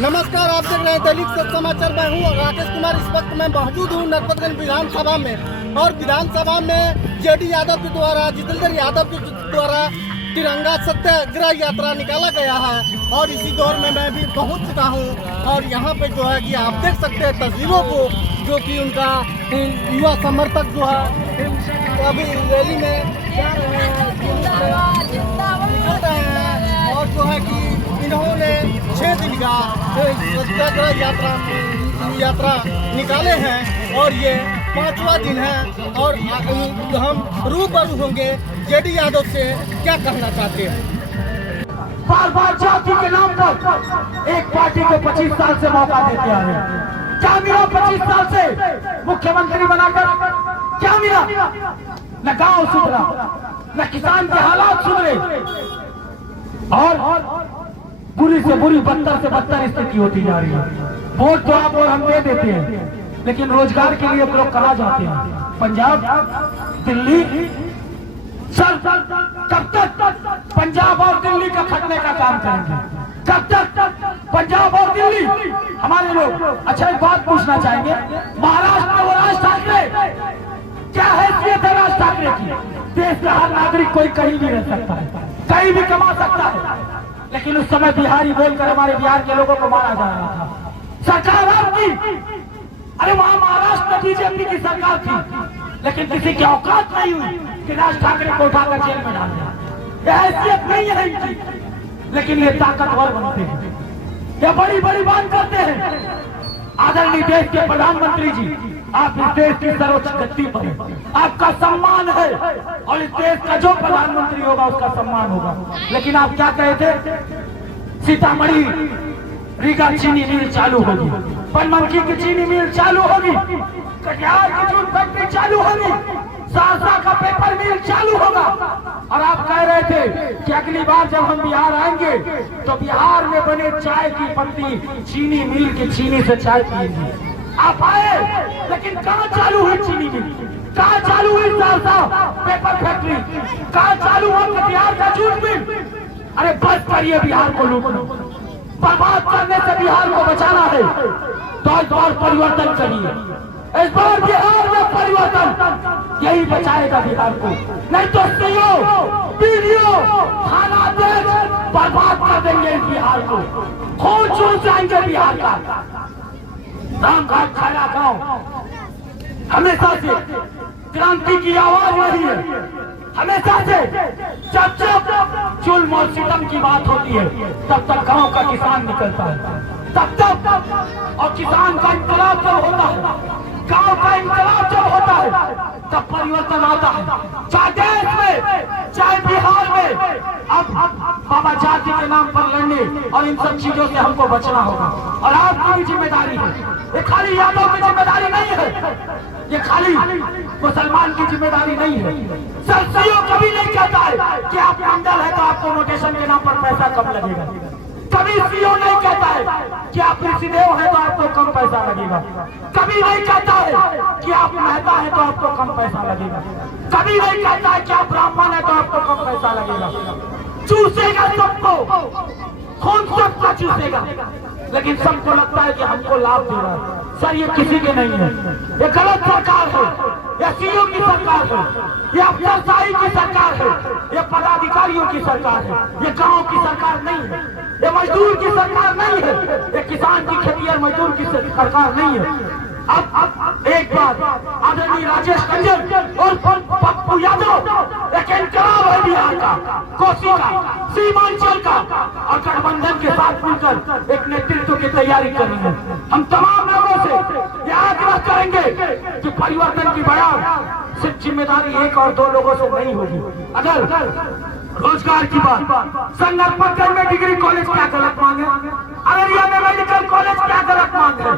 नमस्कार, आप देख रहे हैं दैनिक सत्य समाचार। मैं हूँ राकेश कुमार। इस वक्त मैं मौजूद हूँ नरपतगंज विधानसभा में और विधानसभा में जेडी यादव के द्वारा, जितेंद्र यादव के द्वारा तिरंगा सत्याग्रह यात्रा निकाला गया है और इसी दौर में मैं भी पहुँच चुका हूँ। और यहाँ पे जो है कि आप देख सकते हैं तस्वीरों को, जो कि उनका युवा समर्थक जो है अभी रैली में जा रहे हैं और जो है कि इन्होंने 6 दिन का सत्याग्रह यात्रा निकाले हैं और ये 5वां दिन है। और हम रूबरू होंगे जेडी यादव से, क्या कहना चाहते हैं। बार बार जाति के नाम पर एक पार्टी को 25 साल से मौका देते आ रहे। क्या मिला 25 साल से मुख्यमंत्री बनाकर? क्या मिला? न गांव सुधरा, न किसान के हालात सुधरे और बुरी से बुरी, बदतर से बदतर स्थिति होती जा रही है। वोट तो आप और हम दे देते हैं, लेकिन रोजगार के लिए लोग कहाँ जाते हैं? पंजाब, दिल्ली। सर कब तक पंजाब और दिल्ली का खटने का काम करेंगे? कब तक पंजाब और दिल्ली हमारे लोग? अच्छा, एक बात पूछना चाहेंगे, महाराष्ट्र में वो राज ठाकरे, क्या हैसियत है राज ठाकरे की? देश का हर नागरिक कोई कहीं भी रह सकता है, कहीं भी कमा सकता है, लेकिन उस समय बिहारी बोलकर हमारे बिहार के लोगों को मारा जा रहा था। सरकार आपकी, अरे वहां महाराष्ट्र में बीजेपी की सरकार थी, लेकिन किसी की औकात नहीं हुई कि राज ठाकरे को उठाकर जेल में डाल दिया। यह हैसियत नहीं है इनकी, लेकिन ये ताकतवर बनते हैं, ये बड़ी बड़ी बात करते हैं। आदरणीय देश के प्रधानमंत्री जी, आप इस देश की सर्वोच्च गद्दी पर हैं, आपका सम्मान है और इस देश का जो प्रधानमंत्री होगा उसका सम्मान होगा। लेकिन आप क्या कहे थे? सीतामढ़ी रीगा चीनी मिल चालू होगी, बनमनखी की चीनी मिल चालू होगी, कटिहार की जूट फैक्ट्री चालू होगी, सहरसा का पेपर मिल चालू होगा। और आप कह रहे थे कि अगली बार जब हम बिहार आएंगे तो बिहार में बने चाय की पत्ती चीनी मिल की चीनी से चाय पिएंगे। आप आए, लेकिन कहाँ चालू हुई चीनी मिल? कहाँ चालू हुई सहरसा पेपर फैक्ट्री? कहाँ चालू हुआ कटिहार का जूट मिल? अरे बस करिए, बिहार को लूटना, बर्बाद करने से बिहार को बचाना है तो इस बार परिवर्तन करिए। इस बार बिहार में परिवर्तन यही बचाएगा बिहार को, नहीं तो सीओ, बीडीओ, थाना अध्यक्ष बर्बाद कर देंगे इस बिहार को, खून चूस जाएंगे बिहार का। रामघाट खैरा गांव हमेशा से क्रांति की आवाज रही है, हमेशा से। जब जब जुल्म और सितम की बात होती है तब तक गांव का किसान निकलता है, तब तक और किसान का इंकलाब जब होता है, गांव का इंकलाब जब होता है तब परिवर्तन आता है। चाहे देश में, चाहे बिहार में। अब बाबा जाति के नाम पर लड़ने और इन सब चीजों से हमको बचना होगा और आपकी भी जिम्मेदारी है। ये खाली यादव की जिम्मेदारी नहीं है, ये खाली मुसलमान की जिम्मेदारी नहीं है। सीओ कभी नहीं कहता है कि आप मंडल है तो आपको नोटेशन के नाम पर पैसा कम लगेगा। कभी सीओ नहीं कहता है कि आप ऋषिदेव है तो आपको कम पैसा लगेगा। कभी नहीं कहता है कि आप मेहता है तो आपको कम पैसा लगेगा। कभी नहीं कहता है कि आप ब्राह्मण है तो आपको कम पैसा लगेगा। चूसेगा सबको, खून सबको चूसेगा, लेकिन सबको लगता है कि हमको लाभ दे रहा है। सर, ये किसी के नहीं है, ये गलत सरकार है, ये सीओ की सरकार है, ये अफसरशाही की सरकार है, ये पदाधिकारियों की सरकार है, ये गांव की सरकार नहीं है, ये मजदूर की सरकार नहीं है, ये किसान की खेती और मजदूर की सरकार नहीं है। अब एक बात, आदरणीय राजेश रंजन और पप्पू यादव एक इनकलाब है बिहार का, कोसी का, सीमांचल का, और गठबंधन के साथ मिलकर एक नेतृत्व की तैयारी कर रहे हैं। हम तमाम लोगों से यह आग्रह करेंगे कि परिवर्तन की बयान सिर्फ जिम्मेदारी एक और दो लोगों से नहीं होगी। अगर रोजगार की बात, नरपतगंज में डिग्री कॉलेज क्या गलत मांग है? अररिया में मेडिकल कॉलेज क्या गलत मांग है?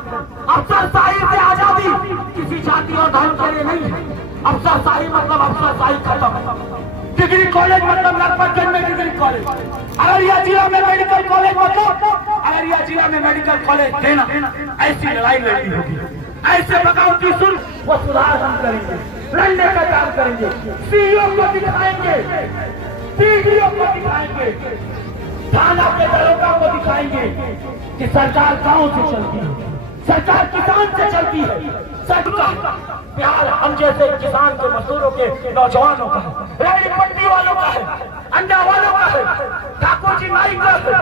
अफसरशाही से आजादी किसी जाति और धर्म के लिए नहीं है। अफसरशाही मतलब अफसरशाही खत्म है। डिग्री कॉलेज मतलब नरपतगंज में डिग्री कॉलेज, अररिया जिला में मेडिकल कॉलेज मतलब अररिया जिला में मेडिकल कॉलेज देना। ऐसी लड़ाई लड़नी होगी, ऐसे बगावती सुन वो सुधार हम करेंगे, लड़ने का काम करेंगे, सीईओ को दिखाएंगे, पीडीओ को दिखाएंगे, थाना के दरोगा को दिखाएंगे कि सरकार गांव से चलती है, सरकार किसान से चलती है। सरकार प्यार हम जैसे किसान के, मजदूरों के, नौजवानों का है, रेहड़ी पट्टी वालों का है, अंडा वालों का है, ठाकुर जी नाई का है,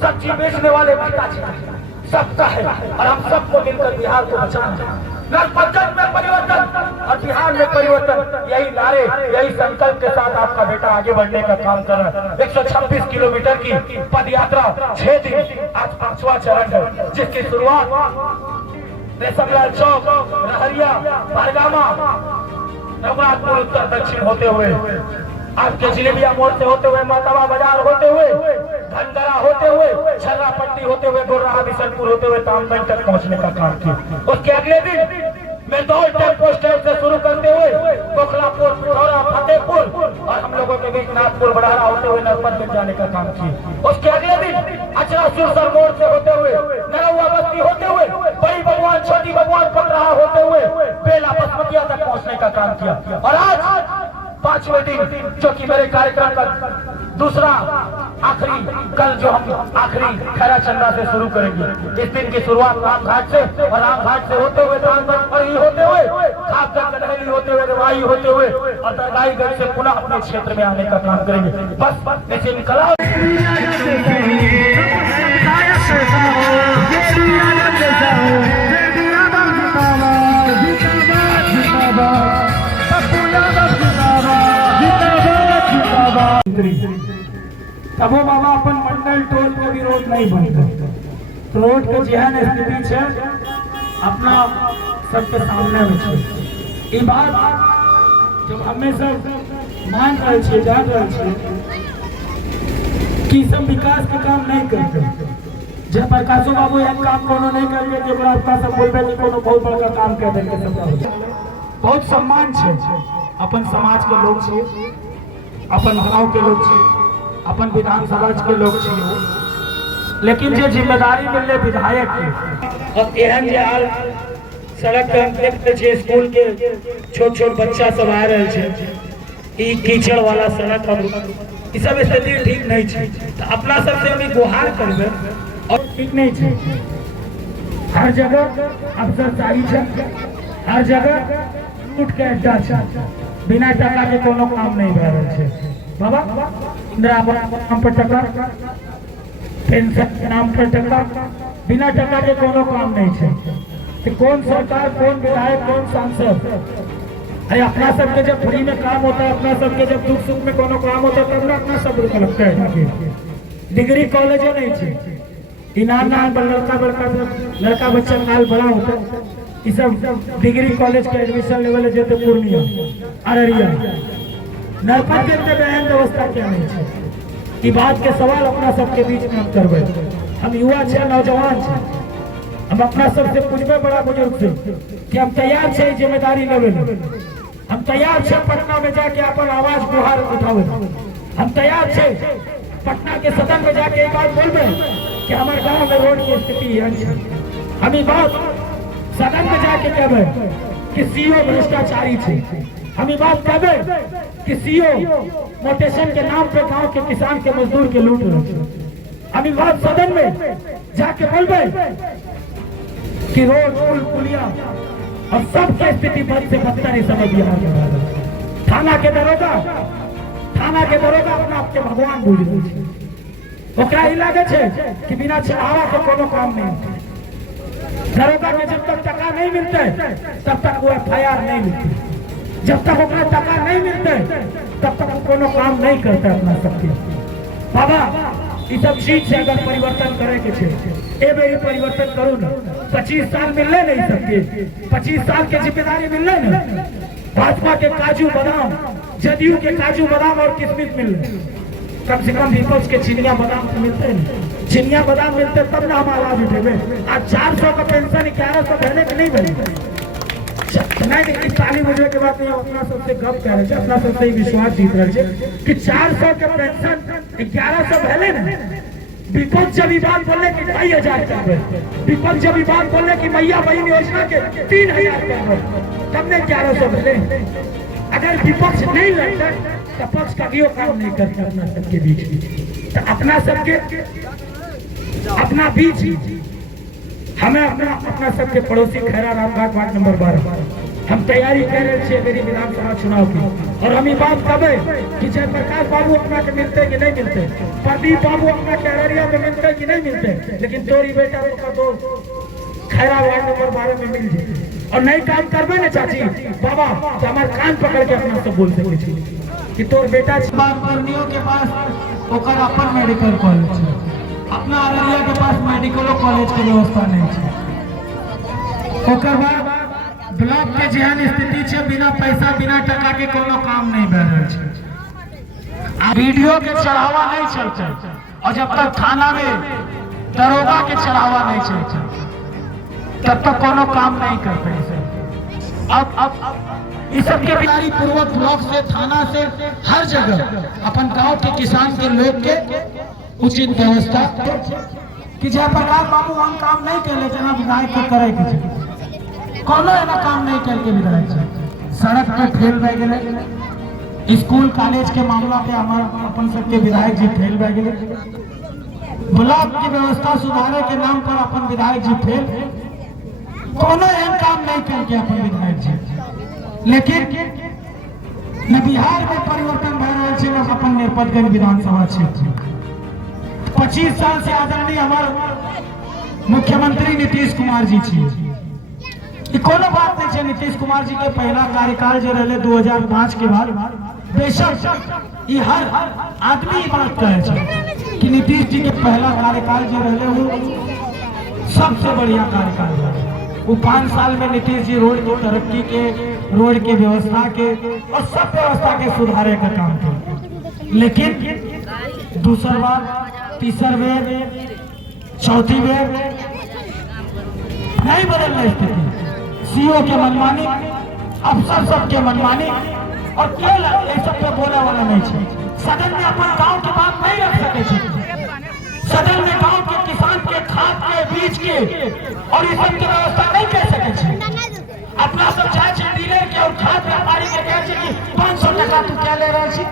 सब्जी बेचने वाले पिताजी का है, सबका है। और हम सबको मिलकर बिहार को बचाना है। पंचायत में परिवर्तन और बिहार में परिवर्तन, यही नारे, यही संकल्प के साथ आपका बेटा आगे बढ़ने का काम कर रहा है। 126 किलोमीटर की पद यात्रा 6 दिन, आज 5वां चरण है, जिसकी शुरुआत रेशमलाल चौक, रहरिया, बारगामा, रघुनाथपुर उत्तर दक्षिण होते हुए, आपके जिलेबिया मोड़ से होते हुए, मातावा बाजार होते हुए, भंडारा होते हुए, छर्रापट्टी होते हुए, गोरहा बिशनपुर होते हुए तामगंज तक पहुंचने का काम किया। उसके अगले दिन मैं दौड़ टेम्पो स्टैंड से शुरू करते हुए गोखलापुर, पिथौरा, फतेहपुर और हम लोगों के बीच नागपुर, बड़ारा होते हुए नरपतगंज जाने का काम किया। उसके अगले दिन अचरा सुरसर मोड़ से होते हुए, नरौआ बस्ती होते हुए, बड़ी भगवान, छोटी भगवान, पटराहा होते हुए बेला बसमतिया तक पहुंचने का काम किया। और आज 5वें दिन, जो कि मेरे कार्यक्रम का दूसरा आखिरी, कल जो हम आखिरी खैरा चंदा से शुरू करेंगे। इस दिन की शुरुआत रामघाट से, और रामघाट से होते हुए तानगंज पर ही होते हुए, खापगंज, कन्हैली होते हुए, रेवाई होते हुए और दरगाहीगंज से पुनः अपने क्षेत्र में आने का काम करेंगे। बस नीचे निकला तब वो बाबा अपन मंडल टोल के विरोध नहीं बनते। रोड के जेहन स्थिति छे अपना सबके सामने में छे। ई बात जब हमें सब मान रहे छे, जान रहे छे कि सब विकास के काम नहीं करते, जब प्रकाशो बाबू यह काम कोनो नहीं करके, जब रास्ता सब बोलबे कि कोनो बहुत बड़का काम कर देंगे, सब बहुत सम्मान छे। अपन समाज के लोग छे, अपन गांव के लोग छे, अपन विधानसभा के लोग छे, लेकिन जो जिम्मेदारी मिलने विधायक के और एहन जे हाल सड़क पे हम देखते छे, स्कूल के छोट छोट बच्चा सब आ रहे छे, ई कीचड़ वाला सड़क, और ई सब स्थिति ठीक नहीं छे। तो अपना सबसे हम गुहार करबे, और ठीक नहीं छे। हर जगह अफसरशाही छे, हर जगह लूट के अड्डा छे, बिना टका के कोनो काम नहीं भए रहल छे। बाबा इंदिरा नाम पर टका, पेंशन के नाम पर टका, बिना टका के कोनो काम नहीं छे। तो कौन सरकार, कौन विधायक, कौन सांसद? अरे अपना सबके जब फ्री में काम होता है, अपना सबके जब दुख सुख में कोनो काम होता है, तब ना अपना सब लगता है। डिग्री कॉलेज नहीं छे, इनाना लड़का बच्चा काल बड़ा होता है, ये सब डिग्री कॉलेज के एडमिशन लेवल जेते पूर्णिया, अररिया, नरपतगंज में एहन व्यवस्था क्या नहीं है। ई बात के सवाल अपना सबके बीच में हम करबे। हम युवा छे, नौजवान छे, हम अपना सबसे पूछबे बड़ा बुजुर्ग से कि हम तैयार छे जिम्मेदारी लेवे, हम तैयार छे पटना में जाके अपन आवाज गुहार उठावे, हम तैयार छे पटना के सदन में जाके एक बात बोलबे कि हमारे गांव में रोड की स्थिति है। हम ई बात सदन में जाके कहबे कि सीओ भ्रष्टाचारी छे, हम ई बात कहबे कि सीओ मोटेशन के नाम पे गांव के किसान के, मजदूर के लूट रहे। हम ई बात सदन में जाके बोलबे कि रोड, पुल, पुलिया और सबके स्थिति बद से बदतर ही समझ बिहार में। थाना के दरोगा अपना आपके भगवान बुझ रहे छे, ओकरा ई लागे छे कि बिना छावा के कोनो काम नहीं। दरोगा के जब तक टका नहीं मिलते तब तक वो FIR नहीं मिलती, जब तक ओकरा टका नहीं मिलते तब तक वो कोनो काम नहीं करता अपना सबके। बाबा ये सब चीज से अगर परिवर्तन करे के छे, ए बेरी परिवर्तन करू ना। 25 साल मिलने नहीं सकते, 25 साल के जिम्मेदारी मिलने ना। भाजपा के काजू बादाम, जदयू के काजू बादाम और किशमिश मिल रहे, कम से कम विपक्ष के चिनिया बादाम तो मिलते हैं। चिनिया बादाम मिलते तब ना हम आवाज उठेबे। आज 400 का पेंशन 1100 भरने के नहीं बने नहीं, ताली बजने के बाद अपना सबसे गप कह रहे, अपना सबसे विश्वास जीत रहे कि 400 के पेंशन 1100 भले ना। विपक्ष जब ये बात बोलने की 2000 कर रहे, विपक्ष जब ये बात बोलने की मैया बहन योजना के 3000 कर रहे, तब ने 1100 भले। अगर विपक्ष नहीं लड़ता तो पक्ष का भी काम नहीं करता अपना सबके बीच में। तो अपना सबके अपना बीच हमें अपना सबके पड़ोसी खैरा राम घाट वार्ड नंबर 12 हम तैयारी कर रहे थे मेरी विधानसभा चुनाव की। और हम ये बात कहे कि जयप्रकाश बाबू अपना के मिलते कि नहीं मिलते, प्रदीप बाबू अपना के अररिया में मिलते कि नहीं मिलते, लेकिन तोरी बेटा तो खैरा वार्ड नंबर 12 में मिल जाए और नहीं काम करबे ना चाची बाबा तो हमारे कान पकड़ के अपना सब बोल सके कि तोर बेटा कर्मियों के पास ओकर अपन मेडिकल कॉलेज है, अपना अररिया के पास मेडिकल कॉलेज के व्यवस्था नहीं है। ओकर बाद ब्लॉक के जेहन स्थिति है, बिना पैसा बिना टका के कोनो काम नहीं भे रहल छै। वीडियो के चढ़ावा नहीं चलते और जब तक थाना में दरोगा के चढ़ावा नहीं चलते तब तक कोनो काम नहीं करते। अब इस सबके तैयारी पूर्वक ब्लॉक से थाना से हर जगह अपन गांव के किसान के लोग के उचित व्यवस्था कि जयप्रकाश बाबू हम काम नहीं कर ले जना विधायक के करे के कोनो एना काम नहीं करके विधायक छै। सड़क पे फेल रह गए, स्कूल कॉलेज के मामला पे हमारे अपन सबके विधायक जी फेल रह गए, ब्लॉक की व्यवस्था सुधारे के नाम पर अपन विधायक जी फेल, कोनो एहन काम नहीं करके अपन विधायक जी। लेकिन न बिहार में परिवर्तन भय रहा है न अपन निर्पतगंज विधानसभा क्षेत्र 25 साल से आदरणीय हमारे मुख्यमंत्री नीतीश कुमार जी छी। कोनो बात नहीं है, नीतीश कुमार जी के पहला कार्यकाल जो रहे 2005 के बाद बेशक ये हर आदमी बात कहे कि नीतीश जी के पहला कार्यकाल जो रहे वो सबसे बढ़िया कार्यकाल रहा। वो 5 साल में नीतीश जी रोड की तरक्की के, रोड के व्यवस्था के और सब व्यवस्था के सुधारे का काम किया। लेकिन दूसरा बार, तीसरा बेर, चौथी बेर नहीं बदल रही स्थिति। सीओ के मनमानी, अफसर सबके मनमानी और ये सब पे बोले वाला नहीं है। सदन में अपन गांव की बात नहीं रख सके, सदन में गांव के किसान के खाद के बीज के और इस सब की व्यवस्था नहीं कर सके। अपना सब चाहे डीलर के और खाद व्यापारी के कहे कि 500 टका तू क्या ले रहा है,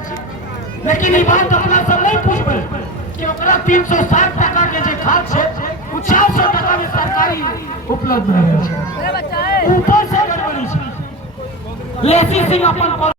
लेकिन ये बात अपना सब नहीं पूछबे कि ओकरा 360 टका के जे खाद है वो 400 टका में सरकारी उपलब्ध है। ऊपर से गड़बड़ी लेसी सिंह अपन